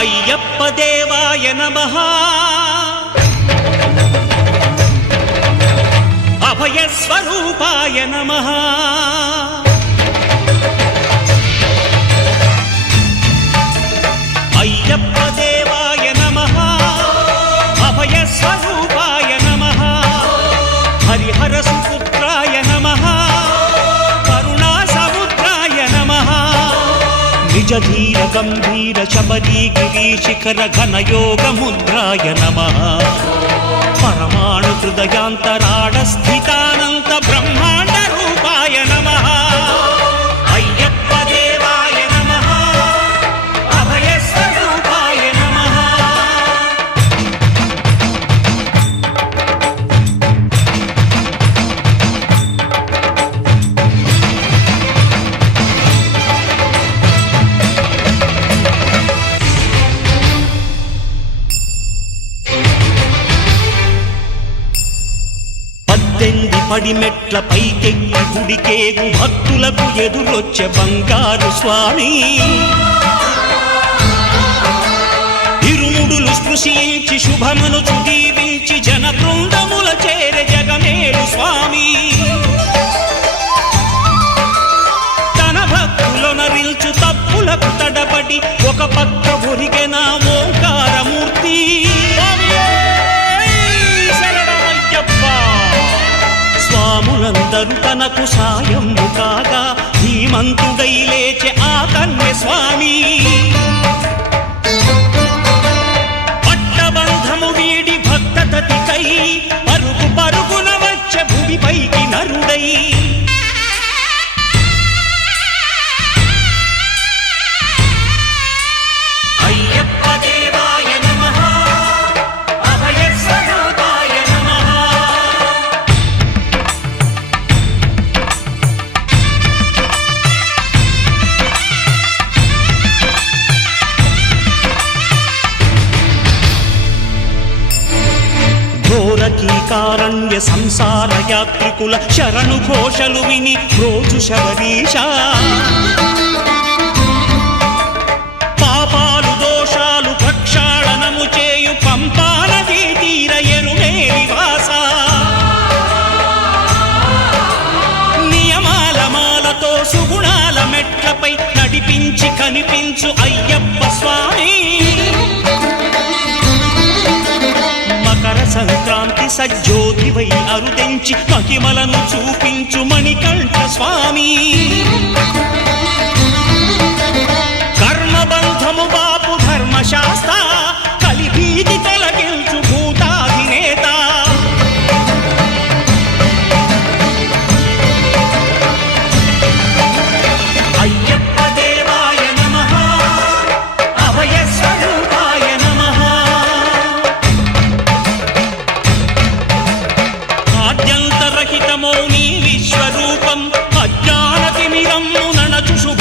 అయ్యప్ప దేవాయ నమః అభయ స్వరూపాయ నమః అయ్యప్ప దేవాయ నమః అభయ స్వరూపాయ నమః హరిహర సుపుత్రాయ నమః కరుణా సముద్రాయ నమః నిజధీర గంభీర శబరీ గిరీశిఖర ఘనయోగ ముద్రాయ నమః పరమాణు హృదయాంతరాళ స్థితానంత బ్రహ్మాండ రూపాయ నమః అయ్యప్ప దేవాయ నమః అభయ స్వరూపాయ నమః పడిమెట్ల పైకెక్కి గుడికేగు భక్తులకు ఎదురొచ్చే బంగారు స్వామి ఇరుముడులు స్పృశించి శుభమును దీవించి జన బృందముల చేరే జగమేలు స్వామి తన భక్తులొనరిల్చు తప్పులకు తడబడి ఒక పక్క ఒరిగెన ఓంకారమూర్తి స్వాములందరూ తనకు సాయము కాగా ధీమంతుడై లేచే ఆ కన్య స్వామి పట్టబంధము వీడి భక్తతతికై పరుగు పరుగున వచ్చే భూమిపైకి నరుడై అయ్యప్ప దేవాయ నమః అభయ స్వరూపాయ నమః ఘోరకీకారణ్య సంసార యాత్రికుల శరణు ఘోషలు విని రోజు శబరీష పాపాలు దోషాలు ప్రక్షాళనము చేయు పంపానదీ తీరయను నివాస నియమాల మాలతో సుగుణాల మెట్లపై నడిపించి కనిపించు అయ్యప్ప స్వామి సంక్రాంతి సజ్జోతివై అరుదెంచి మహిమలను చూపించు మణికంఠ స్వామి కర్మబంధము బాపు ధర్మశాస్త్ర కలిభీతి తొలగించు భూతాధినేత అయ్యప్ప దేవాయ నమః అభయ స్వరూపాయ నమః ఆద్యంతరహితమౌ నీ విశ్వరూపం అజ్ఞానతిమిరము నణచు శుభ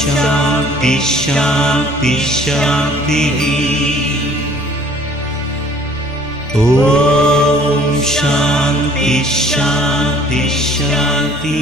శాంతి శాంతి శాంతి ఓం శాంతి శాంతి శాంతి